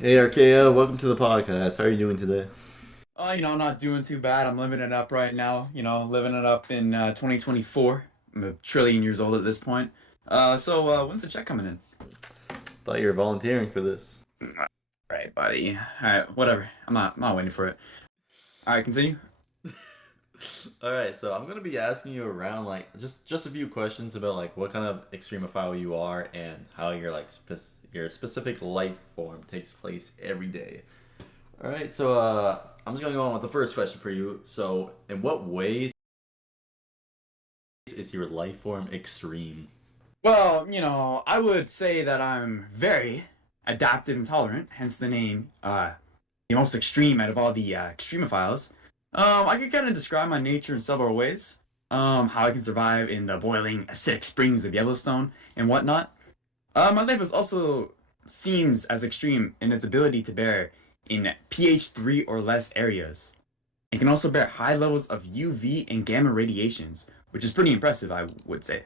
Hey Archaea, welcome to the podcast. How are you doing today? Not doing too bad. I'm living it up right now. Living it up in 2024. I'm a trillion years old at this point. When's the check coming in? Thought you were volunteering for this. All right, buddy. All right, whatever. I'm not waiting for it. All right, continue. All right, so I'm gonna be asking you around like just a few questions about like what kind of extremophile you are and how your your specific life form takes place every day. All right, so I'm just gonna go on with the first question for you. So, in what ways is your life form extreme? Well, I would say that I'm very adaptive and tolerant, hence the name, the most extreme out of all the extremophiles. I could kind of describe my nature in several ways. How I can survive in the boiling acidic springs of Yellowstone and whatnot. My life is also seems as extreme in its ability to bear in pH 3 or less areas. It can also bear high levels of UV and gamma radiations, which is pretty impressive, I would say.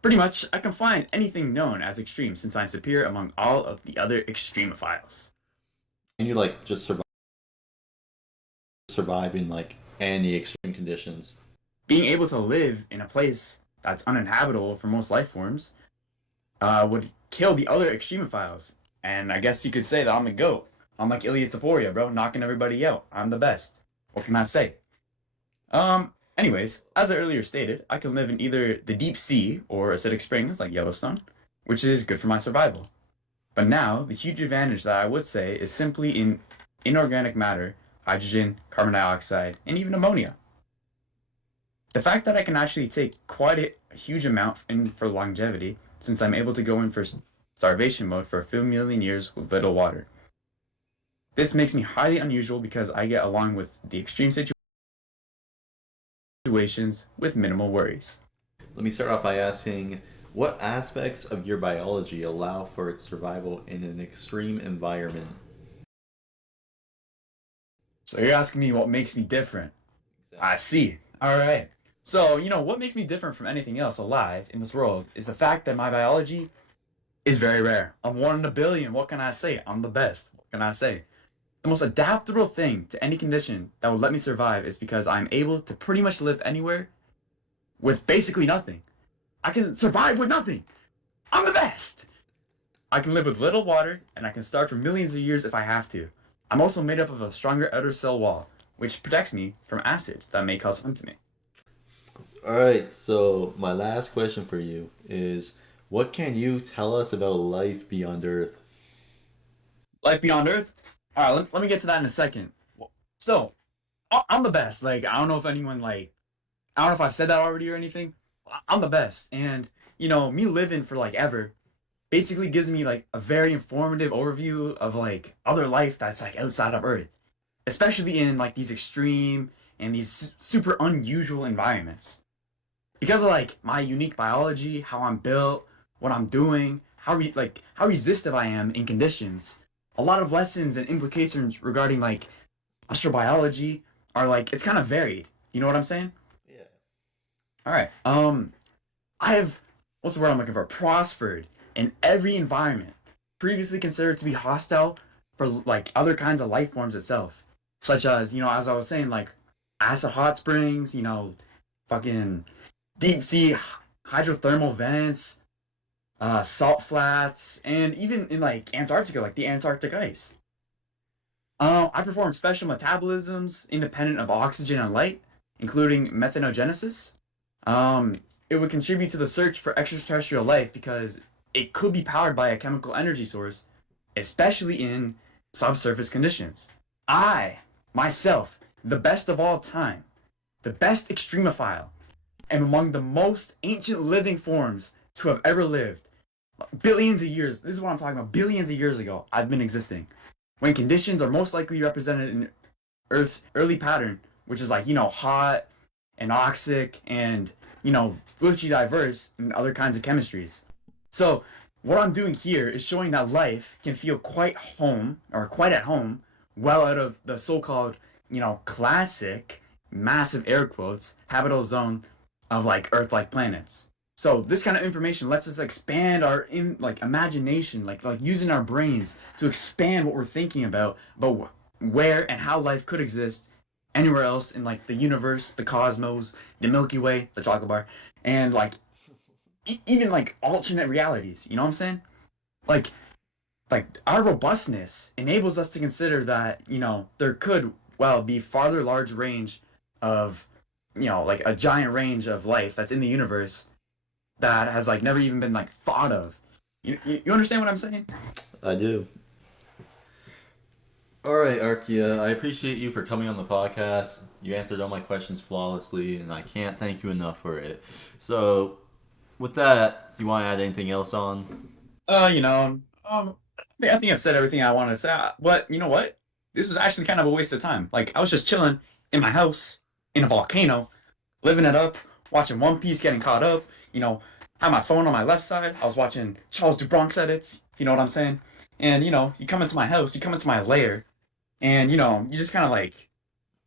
Pretty much, I can find anything known as extreme since I'm superior among all of the other extremophiles. And you like just survive in like any extreme conditions? Being able to live in a place that's uninhabitable for most life forms would kill the other extremophiles. And I guess you could say that I'm the GOAT. I'm like Ilya Taporia, bro, knocking everybody out. I'm the best. What can I say? Anyways, as I earlier stated, I can live in either the deep sea or acidic springs like Yellowstone, which is good for my survival. But now, the huge advantage that I would say is simply in inorganic matter, hydrogen, carbon dioxide, and even ammonia. The fact that I can actually take quite a huge amount in for longevity, since I'm able to go in for starvation mode for a few million years with little water. This makes me highly unusual because I get along with the extreme situations with minimal worries. Let me start off by asking what aspects of your biology allow for its survival in an extreme environment? So you're asking me what makes me different. I Exactly. see. All right. So, what makes me different from anything else alive in this world is the fact that my biology is very rare. I'm one in a billion. What can I say? I'm the best. What can I say? The most adaptable thing to any condition that would let me survive is because I'm able to pretty much live anywhere with basically nothing. I can survive with nothing. I'm the best. I can live with little water, and I can starve for millions of years if I have to. I'm also made up of a stronger outer cell wall, which protects me from acids that may cause harm to me. All right, so my last question for you is what can you tell us about life beyond Earth? Life beyond Earth? All right, let me get to that in a second. So, I'm the best. Like, I don't know if anyone, like, I don't know if I've said that already or anything. I'm the best. And, me living for, like, ever basically gives me, like, a very informative overview of, like, other life that's, like, outside of Earth, especially in, like, these extreme and these super unusual environments. Because of, like, my unique biology, how I'm built, what I'm doing, how resistive I am in conditions, a lot of lessons and implications regarding, like, astrobiology are, like, it's kind of varied. You know what I'm saying? Yeah. All right. I have, what's the word I'm looking for? Prospered in every environment previously considered to be hostile for like other kinds of life forms itself, such as as I was saying, like acid hot springs, fucking deep sea hydrothermal vents, salt flats, and even in like Antarctica, like the Antarctic ice. I perform special metabolisms independent of oxygen and light, including methanogenesis. Um, it would contribute to the search for extraterrestrial life because it could be powered by a chemical energy source, especially in subsurface conditions. I, myself, the best of all time, the best extremophile, am among the most ancient living forms to have ever lived. Billions of years, this is what I'm talking about, billions of years ago, I've been existing. When conditions are most likely represented in Earth's early pattern, which is like, hot and oxic and, richly diverse in other kinds of chemistries. So, what I'm doing here is showing that life can feel quite home or quite at home well out of the so called, classic, massive air quotes, habitable zone of like Earth like planets. So this kind of information lets us expand our imagination, like using our brains to expand what we're thinking about where and how life could exist anywhere else in like the universe, the cosmos, the Milky Way, the chocolate bar, and like even like alternate realities. You know what I'm saying? Like like our robustness enables us to consider that there could well be farther large range of like a giant range of life that's in the universe that has like never even been like thought of. You understand what I'm saying? I do. All right, Archaea, I appreciate you for coming on the podcast. You answered all my questions flawlessly, and I can't thank you enough for it. So, with that, do you want to add anything else on? I think I've said everything I wanted to say. But you know what? This was actually kind of a waste of time. Like I was just chilling in my house in a volcano, living it up, watching One Piece, getting caught up. You know, had my phone on my left side. I was watching Charles DuBronx edits. If you know what I'm saying. And you come into my house, you come into my lair, and you just kind of like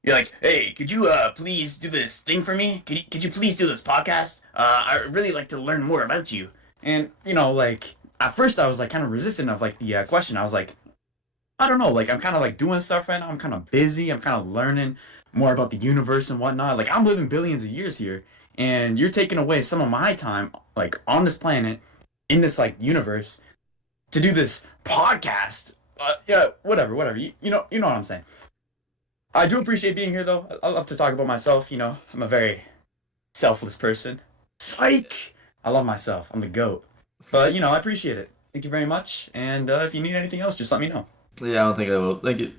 you're like, hey, could you please do this thing for me? Could you please do this podcast? I really like to learn more about you. And like at first I was like kind of resistant of like the question. I was like, I don't know, like I'm kind of like doing stuff right now. I'm kind of busy. I'm kind of learning more about the universe and whatnot. Like I'm living billions of years here, and you're taking away some of my time, like on this planet, in this like universe, to do this podcast. Yeah, whatever. You know what I'm saying. I do appreciate being here, though. I love to talk about myself. I'm a very selfless person. Psych! I love myself. I'm the GOAT. But, I appreciate it. Thank you very much. And if you need anything else, just let me know. Yeah, I don't think I will. Thank you.